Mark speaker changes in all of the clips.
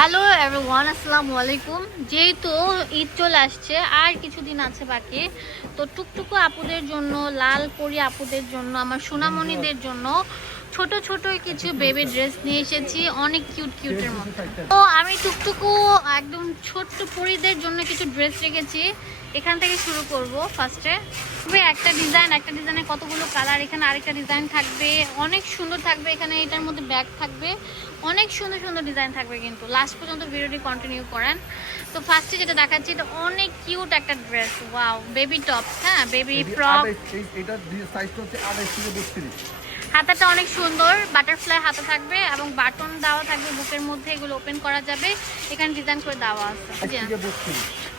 Speaker 1: Hello everyone, আসসালামু আলাইকুম। যেহেতু ঈদ চলে আসছে, আর কিছুদিন আছে বাকি, তো টুকটুকু আপুদের জন্য, লাল পরি আপুদের জন্য, আমার সোনামণিদের জন্য ছোট ছোট কিছু বেবি ড্রেস নিয়ে এসেছি অনেক কিউট কিউটের মধ্যে। তো আমি টুকটুকু একদম ছোট্ট পরিদের জন্য কিছু ড্রেস রেখেছি। এখান থেকে শুরু করব ফার্স্টে খুবই একটা ডিজাইন একটা ডিজাইনে কতগুলো কালার এখানে আরেকটা ডিজাইন থাকবে। অনেক সুন্দর থাকবে এখানে এটার মধ্যে ব্যাগ থাকবে। অনেক সুন্দর সুন্দর ডিজাইন থাকবে কিন্তু। লাস্ট পর্যন্ত ভিডিওটি কন্টিনিউ করেন। তো ফার্স্টে যেটা দেখাচ্ছি এটা অনেক কিউট একটা ড্রেস ওয়াও বেবি টপ হ্যাঁ বেবি ফ্রক
Speaker 2: এটা সাইজটা হচ্ছে আড়াইশ থেকে বত্রিশ
Speaker 1: হাতাটা অনেক সুন্দর বাটারফ্লাই হাতা থাকবে এবং বাটন দেওয়া থাকবে বুকের মধ্যে এগুলো ওপেন করা যাবে। এখানে ডিজাইন করে দেওয়া আছে।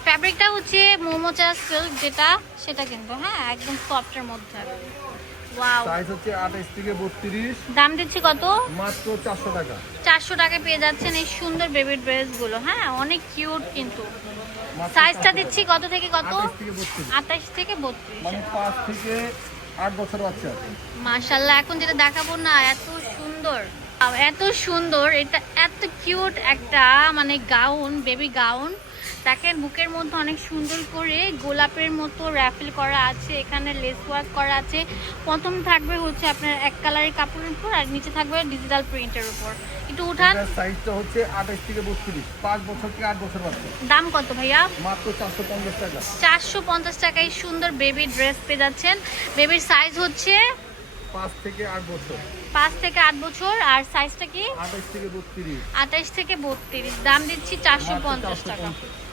Speaker 1: ফ্যাব্রিকটা হচ্ছে মোমোচা সিল্ক যেটা সেটা কিন্তু হ্যাঁ? একদম সফটের মধ্যে। দাম দিচ্ছি কত?
Speaker 2: মাত্র চারশো টাকা।
Speaker 1: চারশো টাকা পেয়ে যাচ্ছেন এই সুন্দর বেবি হ্যাঁ? অনেক কিউট কিন্তু। সাইজটা দিচ্ছি কত থেকে কত?
Speaker 2: আঠাশ থেকে বত্রিশ।
Speaker 1: আঠাশ থেকে বত্রিশ।
Speaker 2: মানে পাঁচ থেকে আট বছর বাচ্চা
Speaker 1: মাশাআল্লাহ, এখন যেটা দেখাবো না, এত সুন্দর। এত সুন্দর, এটা এত কিউট একটা মানে গাউন বেবি গাউন দেখেন বুকের মধ্যে অনেক সুন্দর করে গোলাপের মতো র্যাফেল করা আছে এখানে লেস ওয়ার্ক করা আছে। প্রথম থাকবে হচ্ছে আপনার এক কালারের কাপড়ের উপর আর নিচে থাকবে ডিজিটাল প্রিন্টের উপর। একটু উঠান।
Speaker 2: সাইজটা হচ্ছে আঠাশ থেকে বত্রিশ পাঁচ বছর থেকে আট বছর বাচ্চা।
Speaker 1: দাম কত ভাইয়া?
Speaker 2: মাত্র চারশো পঞ্চাশ টাকা।
Speaker 1: চারশো পঞ্চাশ টাকায় সুন্দর বেবি ড্রেস পেয়ে যাচ্ছেন। বেবির সাইজ হচ্ছে
Speaker 2: পাঁচ থেকে আট বছর।
Speaker 1: থেকে বছর আর সাইজটা কি?
Speaker 2: আঠাশ থেকে বত্রিশ।
Speaker 1: আঠাশ থেকে বত্রিশ। দাম দিচ্ছি চারশো
Speaker 2: মাত্র
Speaker 1: পঞ্চাশ।
Speaker 2: চারশো
Speaker 1: টাকা।
Speaker 2: পঞ্চাশ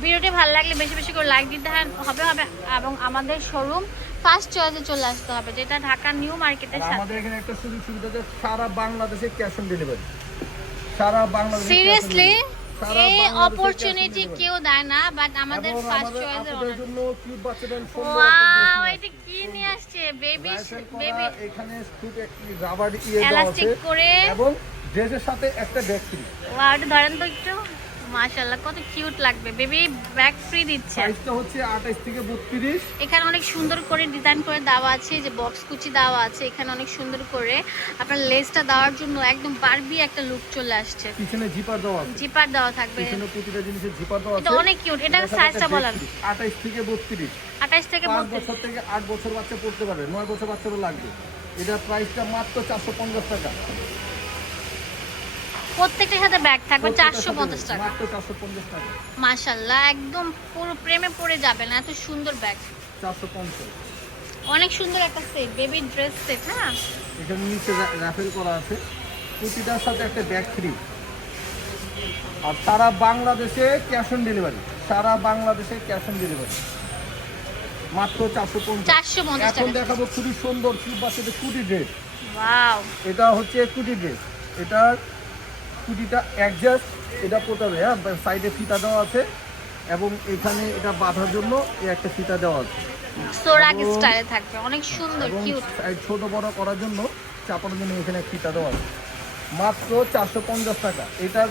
Speaker 1: ভিডিওটি ভালো লাগলে বেশি বেশি করে লাইক দিতে হবে হবে এবং আমাদের শোরুম ফার্স্ট চয়েসে চলে আসতে হবে যেটা ঢাকা নিউ মার্কেটের সাথে।
Speaker 2: আমাদের এখানে একটা সুযোগ সুবিধা আছে সারা বাংলাদেশে ক্যাশ অন ডেলিভারি সারা বাংলাদেশে
Speaker 1: সিরিয়াসলি এই অপরচুনিটি। কেউ দেয় না বাট আমাদের ফার্স্ট চয়েসের
Speaker 2: জন্য কিউট বাচ্চাদের সুন্দর
Speaker 1: ওয়াও এটা কি নিয়ে আসছে? বেবি বেবি
Speaker 2: এখানে খুব একটি রাবার ইয়ে দেওয়া
Speaker 1: এলাস্টিক
Speaker 2: আছে।
Speaker 1: করে।
Speaker 2: এবং ড্রেসের সাথে একটা ব্যাগ ফ্রি
Speaker 1: ওয়াও এটা ধরেন তো একটু। মাশাআল্লাহ কত কিউট লাগবে। বেবি ব্যাগ ফ্রি দিচ্ছে।
Speaker 2: সাইজটা হচ্ছে আঠাইশ থেকে বত্রিশ।
Speaker 1: এখানে অনেক সুন্দর করে ডিজাইন করে দেওয়া আছে যে বক্স কুচি দেওয়া আছে এখানে অনেক সুন্দর করে আপনার লেসটা দেওয়ার জন্য একদম বারবি একটা লুক চলে আসছে।
Speaker 2: পিছনে জিপার দেওয়া আছে।
Speaker 1: জিপার দেওয়া থাকবে।
Speaker 2: পিছনে প্রতিটা জিনিসের জিপার দেওয়া
Speaker 1: এটা অনেক কিউট এটার সাইজটা বলেন
Speaker 2: আঠাইশ থেকে বত্রিশ।
Speaker 1: আঠাশ থেকে
Speaker 2: পাঁচ
Speaker 1: বত্রিশ।
Speaker 2: বছর থেকে আট বছর বাচ্চা পড়তে পারবে নয় বছর বাচ্চারও লাগবে। এটার প্রাইসটা মাত্র চারশো পঞ্চাশ টাকা।
Speaker 1: প্রত্যেকটার সাথে ব্যাগ থাকবে চারশো পঞ্চাশ টাকা। মাশাল্লাহ একদম পুরো প্রেমে পড়ে যাবে না এত সুন্দর ব্যাগ
Speaker 2: চারশো পঞ্চাশ।
Speaker 1: অনেক সুন্দর একটা সেট বেবি ড্রেস সেট হ্যাঁ?
Speaker 2: এখানে নিচে রাফেল করা আছে। প্রতিটার সাথে একটা ব্যাগ ফ্রি আর সারা বাংলাদেশে ক্যাশ অন ডেলিভারি সারা বাংলাদেশে ক্যাশ অন ডেলিভারি মাত্র চারশো পঞ্চাশ। এখন দেখাবো খুবই সুন্দর কিউট বাচ্চাদের কুটি ড্রেস এটা হচ্ছে কুটি ড্রেস এটার কুটিটা অ্যাডজাস্ট এটা পড়তে হবে হ্যাঁ সাইডে ফিতা দেওয়া আছে এবং এখানে এটা বাঁধার জন্য এই একটা ফিতা দেওয়া আছে।
Speaker 1: সোরাক স্টাইলে থাকবে। অনেক সুন্দর কিউট
Speaker 2: ছোট বড় করার জন্য চাপানোর জন্য এখানে ফিতা দেওয়া আছে। মাত্র চারশো পঞ্চাশ টাকা। এটার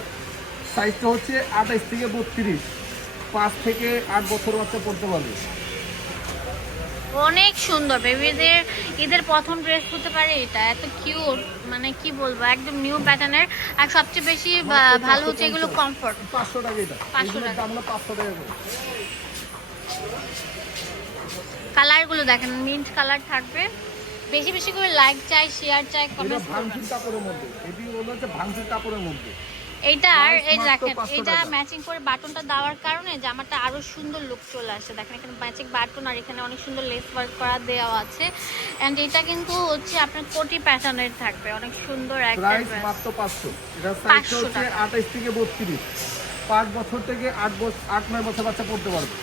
Speaker 2: সাইজটা হচ্ছে আঠাইশ থেকে বত্রিশ। পাঁচ থেকে আট বছর বাচ্চা পড়তে পারবে।
Speaker 1: অনেক সুন্দর। বেবিদের ঈদের প্রথম ড্রেস হতে পারে এটা এত কিউট মানে কি বলব একদম নিউ প্যাটার্নের আর সবচেয়ে বেশি ভালো হচ্ছে এগুলো কমফোর্ট
Speaker 2: পাঁচশো টাকা এটা।
Speaker 1: 500
Speaker 2: এগুলোর
Speaker 1: টাকা।
Speaker 2: পাঁচশো টাকা
Speaker 1: কালারগুলো দেখেন মিন্ট কালার থাকবে। বেশি বেশি করে লাইক চাই শেয়ার চাই কমেন্ট
Speaker 2: ভাঙচুর কাপড়ের মধ্যে। এটি হলো ভাঙচুর কাপড়ের মধ্যে।
Speaker 1: এইটার
Speaker 2: আর
Speaker 1: এই দেখেন এটা ম্যাচিং করে বাটনটা দেওয়ার কারণে জামাটা আরও সুন্দর লুক চলে আসে। দেখেন এখানে ম্যাচিং বাটন আর এখানে অনেক সুন্দর লেস ওয়ার্ক করা দেওয়া আছে। এন্ড এটা কিন্তু হচ্ছে আপনার কোটি প্যাটার্নের থাকবে। অনেক সুন্দর একটা
Speaker 2: প্রাইস মাত্র পাঁচশো। এটা সাইজ হচ্ছে
Speaker 1: টাকা।
Speaker 2: আঠাইশ থেকে বত্রিশ। পাঁচ বছর থেকে আট বছর আট নয় বছর বাচ্চা পড়তে পারবে।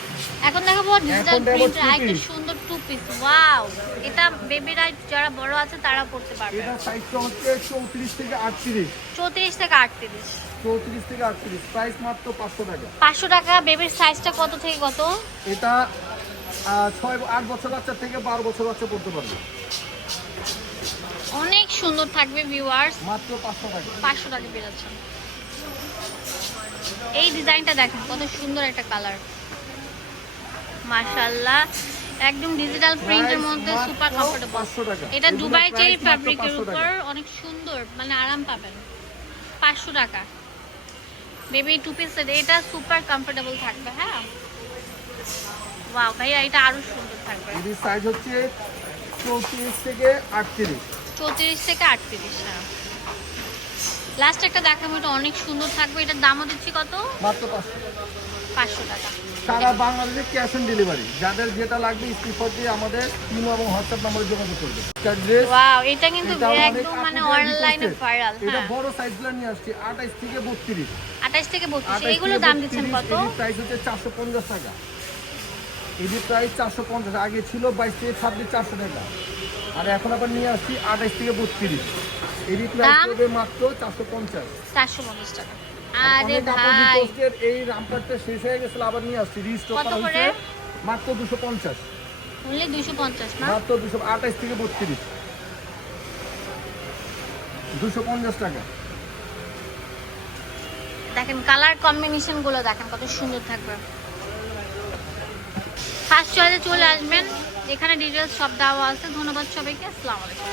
Speaker 1: এখন দেখাবো ডিজিটাল প্রিন্টের
Speaker 2: two
Speaker 1: সুন্দর টু পিস। ওয়াও! এটা বেবিরা যারা বড় আছে তারা পড়তে পারবে।
Speaker 2: এটা সাইজটা হচ্ছে চৌত্রিশ থেকে আটত্রিশ।
Speaker 1: চৌত্রিশ থেকে আটত্রিশ।
Speaker 2: চৌত্রিশ থেকে আটত্রিশ। প্রাইস মাত্র পাঁচশো টাকা।
Speaker 1: পাঁচশো টাকা বেবির সাইজটা কত থেকে কত?
Speaker 2: এটা আহ, ছয় আট বছর বাচ্চা থেকে বারো বছর বাচ্চা পড়তে পারবে।
Speaker 1: অনেক সুন্দর থাকবে ভিউয়ার্স
Speaker 2: মাত্র পাঁচশো টাকা।
Speaker 1: পাঁচশো টাকা বেরোচ্ছে এই ডিজাইনটা দেখেন কত সুন্দর একটা কালার। মাশাল্লাহ একদম ডিজিটাল প্রিন্টের মধ্যে সুপার কমফোর্টেবল এটা দুবাই চেরি ফ্যাব্রিকের উপর অনেক সুন্দর মানে আরাম পাবেন। পাঁচশো টাকা। বেবি টু পিস এটা সুপার কমফোর্টেবল থাকবে হ্যাঁ? ওয়াও ভাইয়া এটা আরও সুন্দর থাকবে।
Speaker 2: এটির সাইজ হচ্ছে চৌত্রিশ থেকে আটত্রিশ।
Speaker 1: চৌত্রিশ থেকে আটত্রিশ হ্যাঁ। লাস্ট একটা দেখাবো এটা অনেক সুন্দর থাকবে। এটার দামও দিচ্ছি কত?
Speaker 2: মাত্র 500
Speaker 1: 500 টাকা।
Speaker 2: সারা বাংলাদেশে ক্যাশ অন ডেলিভারি যাদের যেটা লাগবে স্ক্রিনশট দিয়ে আমাদের টিম এবং হোয়াটসঅ্যাপ নম্বরে যোগাযোগ করবে।
Speaker 1: ওয়াও এটা কিন্তু একদম মানে অনলাইনে ভাইরাল
Speaker 2: এটা
Speaker 1: হ্যাঁ।
Speaker 2: বড় সাইজগুলো নিয়ে আসছে 28 থেকে 32
Speaker 1: 28 থেকে
Speaker 2: 32
Speaker 1: এইগুলো দাম দিচ্ছেন কত?
Speaker 2: এর প্রাইস হচ্ছে 450 টাকা। এটির প্রাইস 450 আগে ছিল 22 থেকে 26 400 টাকা। আর এখন আবার নিয়ে আসছি 28 থেকে 32
Speaker 1: দেখেন কালার কম্বিনেশনগুলো দেখেন কত সুন্দর থাকবে। ফার্স্ট চয়েসে চলে আসবেন। এখানে ডিটেলস সব দেওয়া আছে। ধন্যবাদ সবাইকে। আলাইকুম।